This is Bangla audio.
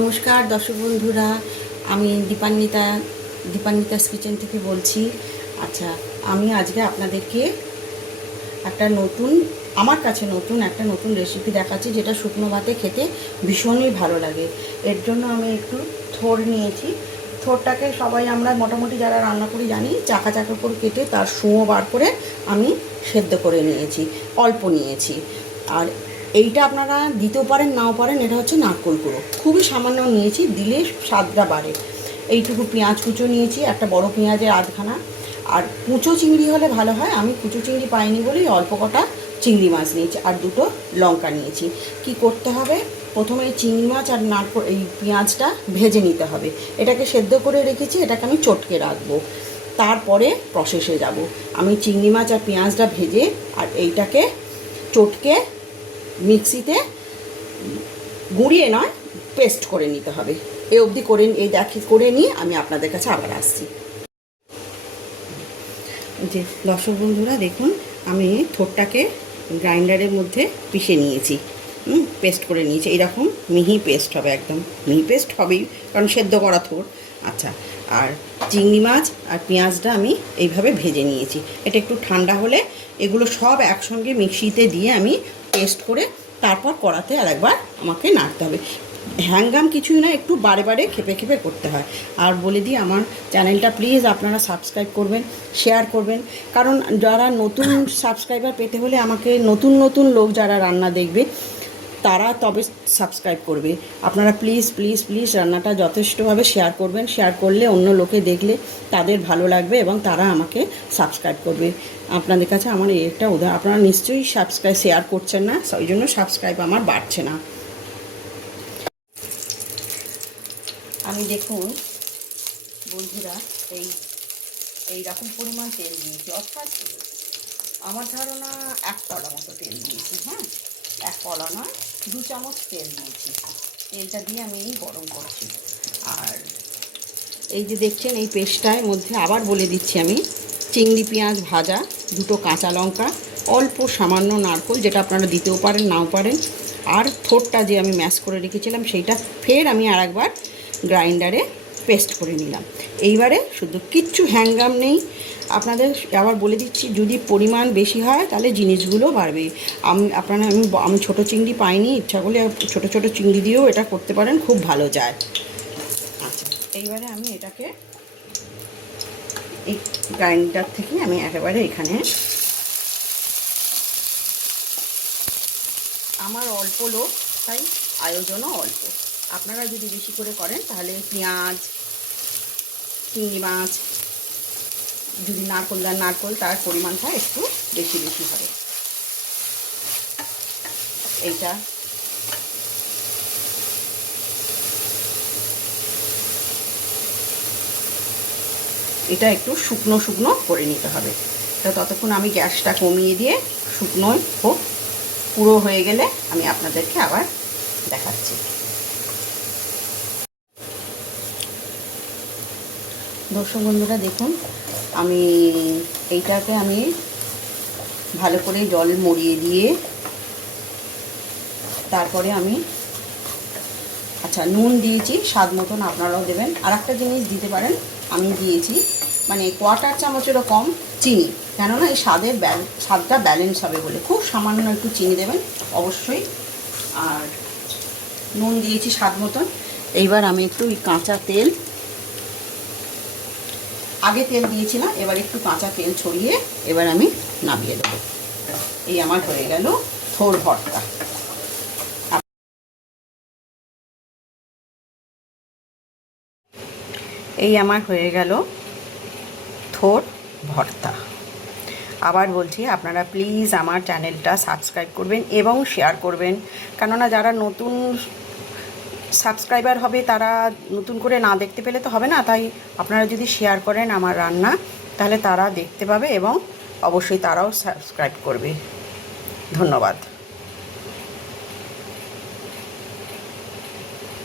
নমস্কার দর্শক বন্ধুরা, আমি দীপান্বিতাস কিচেন থেকে বলছি। আচ্ছা, আমি আজকে আপনাদেরকে একটা আমার কাছে নতুন রেসিপি দেখাচ্ছি, যেটা শুকনো ভাতে খেতে ভীষণই ভালো লাগে। এর জন্য আমি একটু থোড় নিয়েছি। থোড়টাকে সবাই আমরা মোটামুটি যারা রান্না করি জানি, চাকা চাকা করে কেটে তার সুঁয়ো বার করে আমি সেদ্ধ করে নিয়েছি, অল্প নিয়েছি। আর এইটা আপনারা দিতেও পারেন, নাও পারেন। এটা হচ্ছে নারকোল গুঁড়ো, খুবই সামান্য নিয়েছি, দিলে স্বাদটা বাড়ে। এইটুকু পেঁয়াজ কুচো নিয়েছি, একটা বড় পেঁয়াজের আধখানা। আর কুচো চিংড়ি হলে ভালো হয়, আমি কুচো চিংড়ি পাইনি বলেই অল্প কটা চিংড়ি মাছ নিয়েছি, আর দুটো লঙ্কা নিয়েছি। কি করতে হবে, প্রথমে এই চিংড়ি মাছ আর এই পেঁয়াজটা ভেজে নিতে হবে। এটাকে সেদ্ধ করে রেখেছি, এটাকে আমি চটকে রাখবো। তারপরে প্রসেসে যাব। আমি চিংড়ি মাছ আর পেঁয়াজটা ভেজে আর এইটাকে চটকে মিক্সিতে গুঁড়িয়ে নয়, পেস্ট করে নিতে হবে। এই অবধি করে নিয়ে আমি আপনাদের কাছে আবার আসছি। যে দর্শক বন্ধুরা দেখুন, আমি থোড়টাকে গ্রাইন্ডারের মধ্যে পিষে নিয়েছি, পেস্ট করে নিয়েছি। এইরকম মিহি পেস্ট হবে, একদম মিহি পেস্ট হবেই, কারণ সেদ্ধ করা থোড়। আচ্ছা, আর চিংড়ি মাছ আর পেঁয়াজটা আমি এইভাবে ভেজে নিয়েছি। এটা একটু ঠান্ডা হলে এগুলো সব একসঙ্গে মিক্সিতে দিয়ে আমি পেস্ট করে তারপর কড়াতে আরেকবার আমাকে নাড়তে হবে। হ্যাঙ্গাম কিছুই না, একটু বারে বারে খেপে খেপে করতে হয়। আর বলে দিই, আমার চ্যানেলটা প্লিজ আপনারা সাবস্ক্রাইব করবেন, শেয়ার করবেন। কারণ যারা নতুন সাবস্ক্রাইবার পেতে হলে আমাকে নতুন লোক যারা রান্না দেখবে তারা তবে সাবস্ক্রাইব করবে। আপনারা প্লিজ প্লিজ প্লিজ রান্নাটা যথেষ্টভাবে শেয়ার করবেন। শেয়ার করলে অন্য লোকে দেখলে তাদের ভালো লাগবে এবং তারা আমাকে সাবস্ক্রাইব করবে। আপনাদের কাছে আমার একটা উদাহরণ, আপনারা নিশ্চয়ই শেয়ার করছেন না, ওই জন্য সাবস্ক্রাইব আমার বাড়ছে না। আমি দেখুন বন্ধুরা, এইরকম পরিমাণ তেল দিয়েছি, অর্থাৎ আমার ধারণা 1 কড়া মতো তেল দিয়েছি। হ্যাঁ, 1 কড়া নয়, 2 চামচ তেল দিয়েছি। তেলটা দিয়ে আমি গরম করছি। আর এই যে দেখছেন, এই পেস্টটার মধ্যে আবার বলে দিচ্ছি আমি, চিংড়ি পেঁয়াজ ভাজা, 2টো কাঁচা লঙ্কা, অল্প সামান্য নারকোল, যেটা আপনারা দিতেও পারেন নাও পারেন, আর থোড়টা যে আমি ম্যাশ করে রেখেছিলাম সেইটা ফের আমি আরেকবার গ্রাইন্ডারে পেস্ট করে নিলাম। এইবারে শুধু কিচ্ছু হ্যাঙ্গাম নেই। আপনাদের আবার বলে দিচ্ছি, যদি পরিমাণ বেশি হয় তাহলে জিনিসগুলো বাড়বে। আমি ছোটো চিংড়ি পাইনি, ইচ্ছা করলে ছোটো চিংড়ি দিয়েও এটা করতে পারেন, খুব ভালো যায়। আচ্ছা, এইবারে আমি এটাকে এই গ্রাইন্ডার থেকে আমি একেবারে এখানে, আমার অল্প লোক তাই আয়োজনও অল্প। আপনারা যদি বেশি করে করেন তাহলে পেঁয়াজ, চিংড়ি মাছ, যদি নারকোল তার পরিমাণটা একটু বেশি হবে। এটা একটু শুকনো করে নিতে হবে। তো ততক্ষণ আমি গ্যাসটা কমিয়ে দিয়ে শুকনো হোক, পুরো হয়ে গেলে আমি আপনাদেরকে আবার দেখাচ্ছি। দর্শক বন্ধুরা দেখুন, এইটাকে আমি ভালো করে জল মরিয়ে দিয়ে তারপরে আমি আচ্ছা নুন দিয়েছি স্বাদ মতন, আপনারাও দেবেন। আর একটা জিনিস দিতে পারেন, আমি দিয়েছি মানে 1/4 চামচেরও কম চিনি, কেননা এই স্বাদটা ব্যালেন্স হবে বলে। খুব সামান্য একটু চিনি দেবেন অবশ্যই। আর নুন দিয়েছি স্বাদ মতন। এইবার আমি একটু কাঁচা তেল, আগে তেল দিয়েছিলাম, এবার একটু কাঁচা তেল ছড়িয়ে এবার আমি নামিয়ে দেবো। এই আমার হয়ে গেল থোড় ভর্তা। এই আমার হয়ে গেল থোড় ভর্তা। আবার বলছি, আপনারা প্লিজ আমার চ্যানেলটা সাবস্ক্রাইব করবেন এবং শেয়ার করবেন, কেননা যারা নতুন সাবস্ক্রাইবার হবে তারা নতুন করে না দেখতে পেলে তো হবে না। তাই আপনারা যদি শেয়ার করেন আমার রান্না, তাহলে তারা দেখতে পাবে এবং অবশ্যই তারাও সাবস্ক্রাইব করবে। ধন্যবাদ।